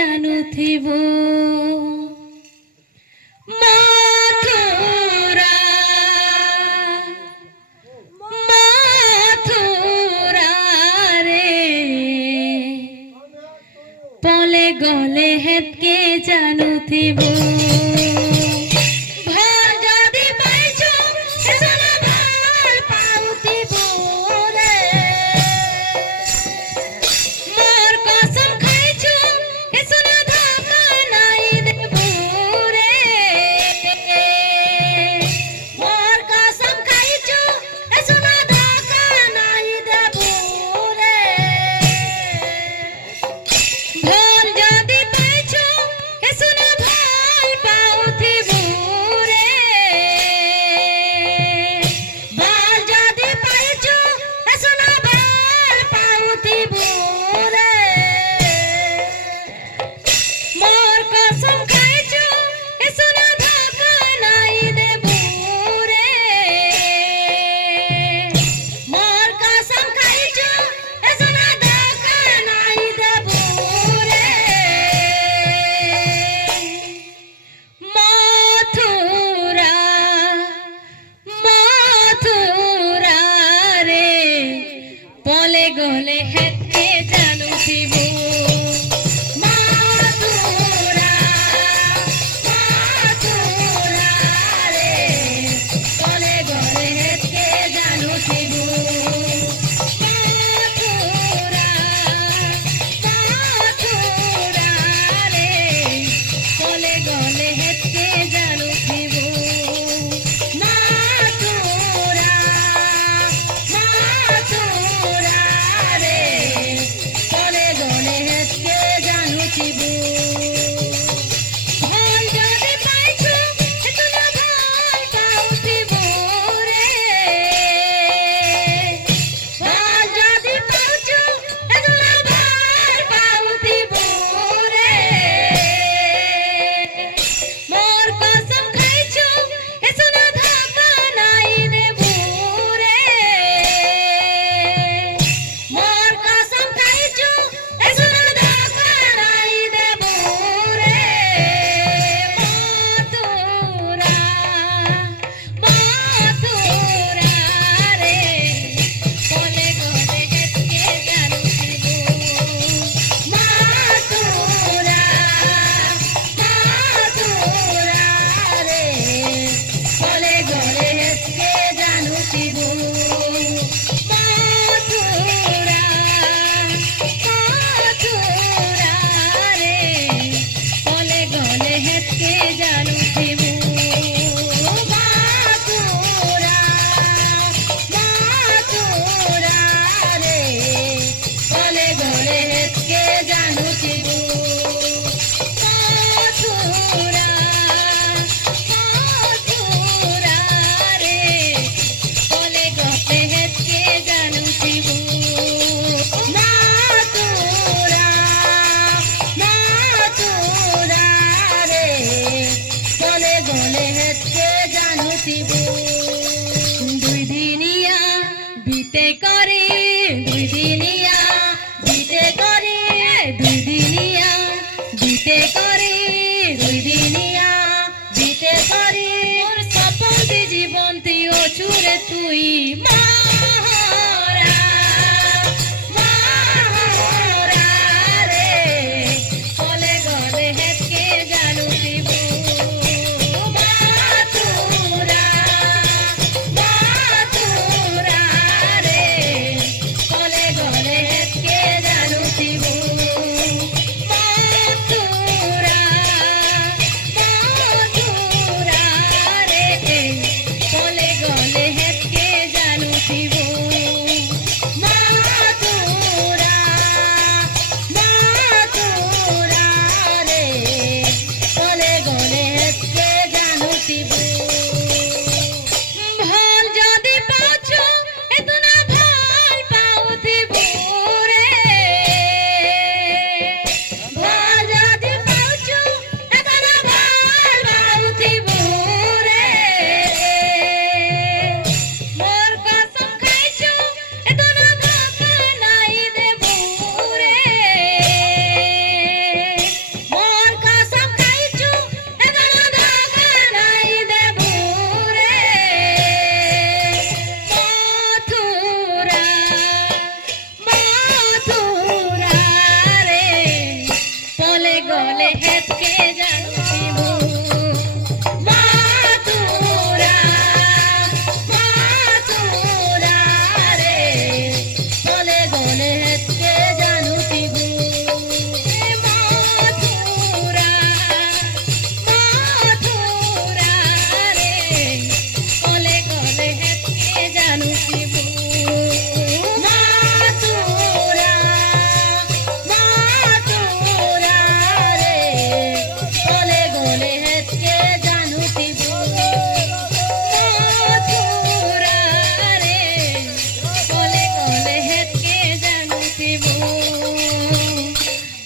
জানুথিব মথুরা মথুরা রে পলে গলে হেতকে জানুথিব গলে হেতকে জানুথিব মথুরা মথুরা রে পলে গলে হেতকে জানুথিব মথুরা মথুরা রে পলে গলে হেতকে জানুথিব দুই দিনিয়া বিতে করে দুই দিনিয়া বিতে করে দুই দিনিয়া বিতে করে দুই দিনিয়া বিতে করে মোর সপন্তি জীবন্তি ও চুরে তুই মহরা মহরা রে পলে গলে হেতকে জানুথিব গলে হেতকে জানু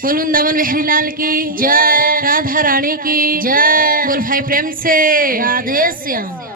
बोल वृंदावन बिहारी लाल की जय राधा रानी की जय बोल भाई प्रेम से राधे श्याम।